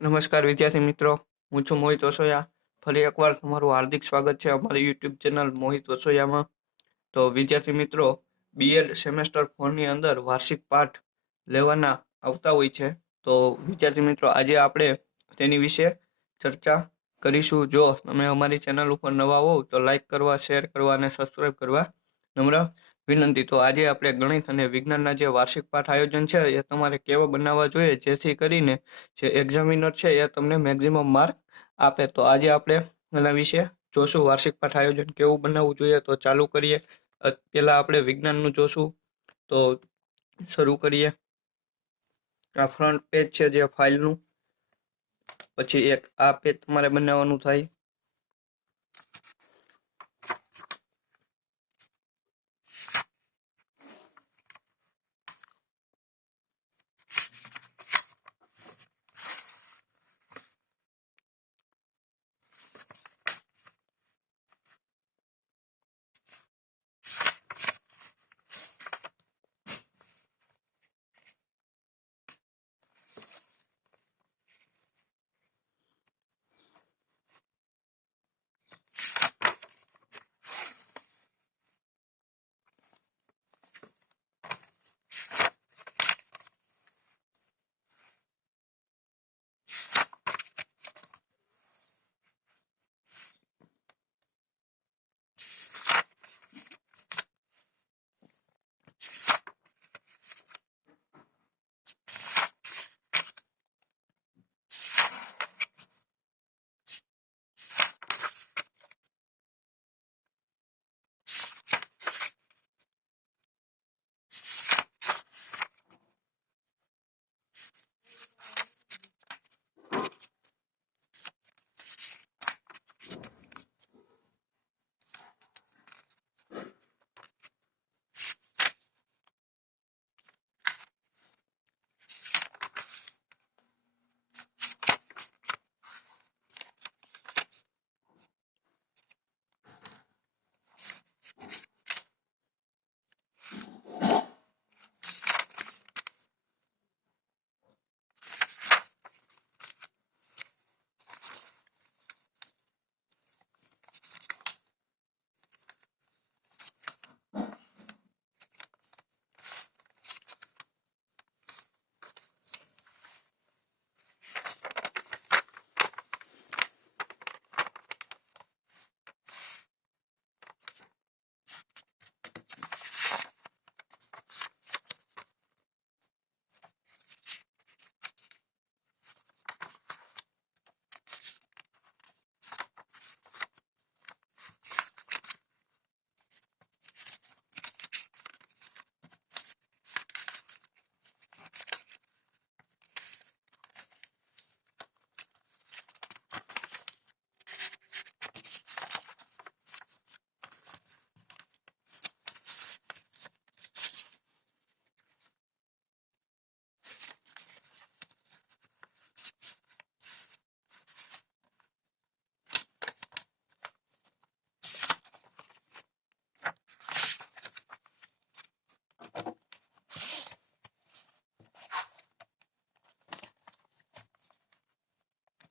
નમસ્કાર વિદ્યાર્થી મિત્રો, હું છું મોહિત વસોયા. ફરી એકવાર તમારું હાર્દિક સ્વાગત છે અમારી યુટ્યુબ ચેનલ મોહિત વસોયામાં. તો વિદ્યાર્થી મિત્રો, B.ed સેમેસ્ટર 4ની અંદર વાર્ષિક પાઠ લેવાના આવતા હોય છે. તો વિદ્યાર્થી મિત્રો, આજે આપણે તેની વિશે ચર્ચા કરીશું. જો તમે અમારી ચેનલ ઉપર નવા હોવ તો લાઈક કરવા, શેર કરવા અને સબસ્ક્રાઈબ કરવા નમ્ર વિનંતી. તો આજે આપણે ગણિત અને વિજ્ઞાનના જે વાર્ષિક પાઠ આયોજન છે એ તમારે કેવા બનાવવા જોઈએ, જેથી કરીને જે એક્ઝામિનર છે એ તમને મેક્સિમમ માર્ક આપે. તો આજે આપણે એના વિશે જોશું, વાર્ષિક પાઠ આયોજન કેવું બનાવવું જોઈએ. તો ચાલુ કરીએ. પહેલા આપણે વિજ્ઞાનનું જોશું. તો શરૂ કરીએ. આ ફ્રન્ટ પેજ છે જે ફાઇલનું. પછી એક આ પેજ તમારે બનાવવાનું થાય.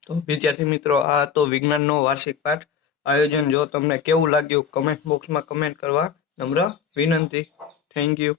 તો વિદ્યાર્થી મિત્રો, આ તો વિજ્ઞાનનો વાર્ષિક પાઠ આયોજન. જો તમને કેવું લાગ્યું, કમેન્ટ બોક્સમાં કમેન્ટ કરવા નમ્ર વિનંતી. Thank you.